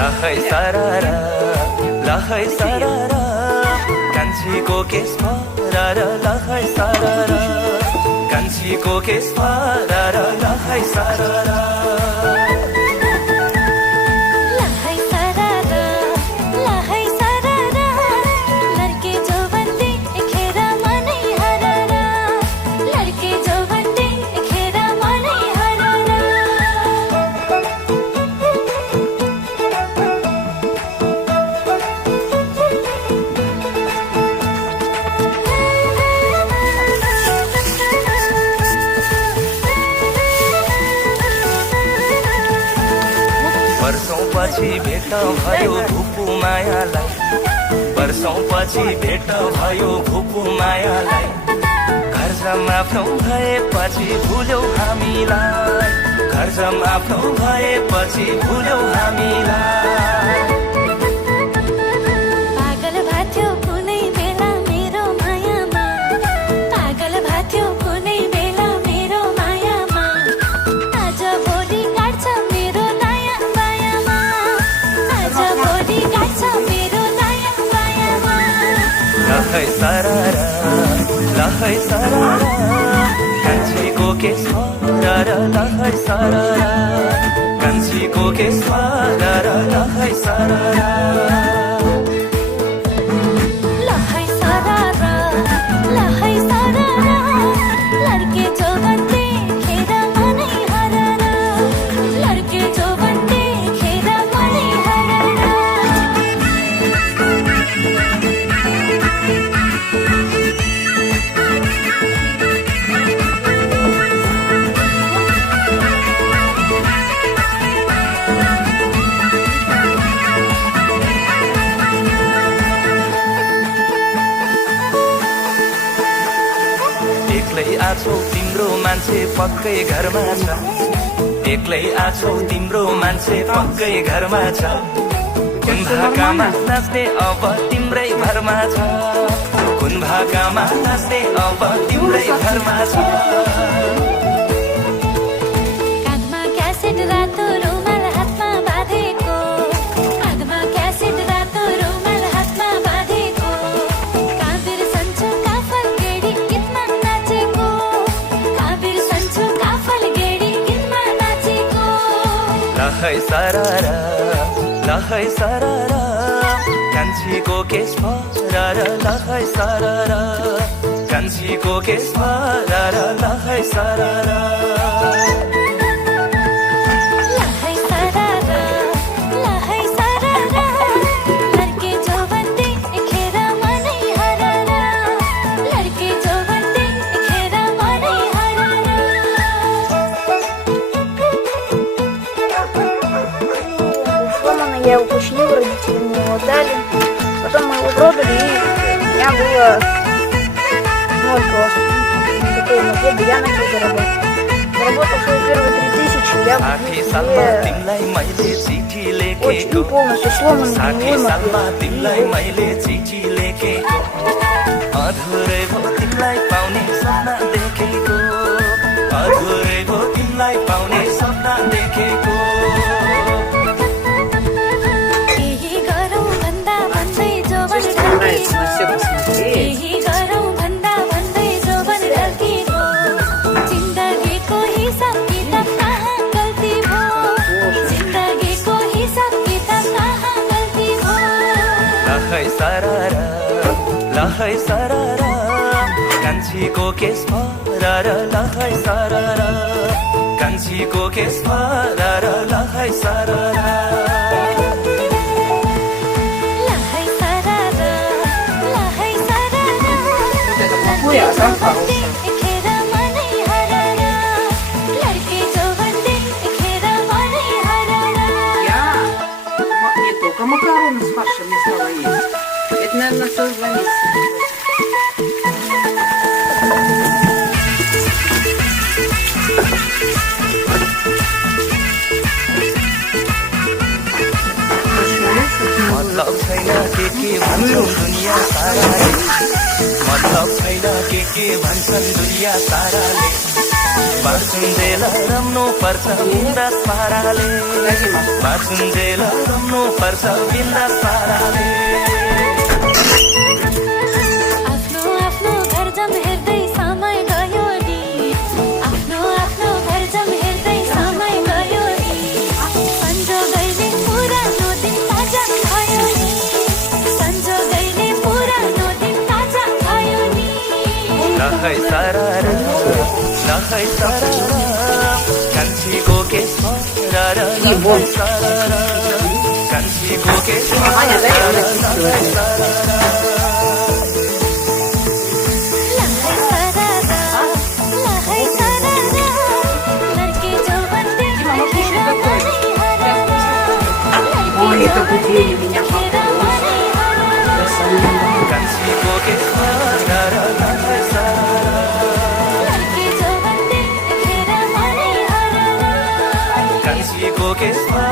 लहै सररा लहै सररा कान्छीको केस फररा लहै सररा कान्छीको केस फररा लहै सररा वर्षौंपछि भेट भयो भुपु मायालाई वर्षौंपछि भेट भयो भुपु मायालाई घर जमाफ्नो भएपछि भुल्यौ हामीलाई घर जमाफ्नो भएपछि भुल्यौ हामीलाई लहै सररा लहै सररा कान्छीको केस फररा लहै सररा कान्छीको केस फररा लहै सररा एक्लै आछौ तिम्रो मान्छे पक्कै घरमा छ एक्लै आछौ तिम्रो मान्छे पक्कै घरमा छ कुन भाकामा नाच्ने अब तिम्रै घरमा छ कुन भाकामा नाच्ने अब तिम्रै घरमा छ लहै सररा लहै सररा कान्छीको केस फररा लहै सररा कान्छीको केस फररा लहै सररा Я его починил, родители мне его отдали. Потом мы его продали, и у меня было 0 просто. Никакого мопеда, я начал заработать. Заработал свои первые 3000, я купил себе очень полностью сломанный гнилой мопед. Нравится на все посмотреть. लहै सररा लहै सररा कान्छीको केस फररा लहै सररा कान्छीको केस फररा लहै सररा А там хороший. Я не только макароны с фаршем не стала есть. Это, наверное, Bunlar sözden geçsin. मतलब छैन के भन्छन् दुनियाँ साराले मतलब छैन के भन्छन् दुनियाँ साराले बाँचुन्जेल रम्नु पर्छ बिन्दास पाराले बाँचुन्जेल रम्नु पर्छ बिन्दास पाराले आफ्नो आफ्नो घर जम हेर्दै समय गयो नि आफ्नो आफ्नो घर जम हेर्दै समय गयो नि संजोगैले पुरानो दिन ताजा भयो नि संजोगैले पुरानो दिन ताजा भयो नि लहै सरर कान्छीको के सरर लहै सरर कान्छीको के सरर लहै सरर लहै सरर लड्के जौवन देखेर मनै हरार Это будили меня देखेर मनै हरार कान्छीको के सरर लहै सरर लड्के जौवन देखेर मनै हरार कान्छीको के सरर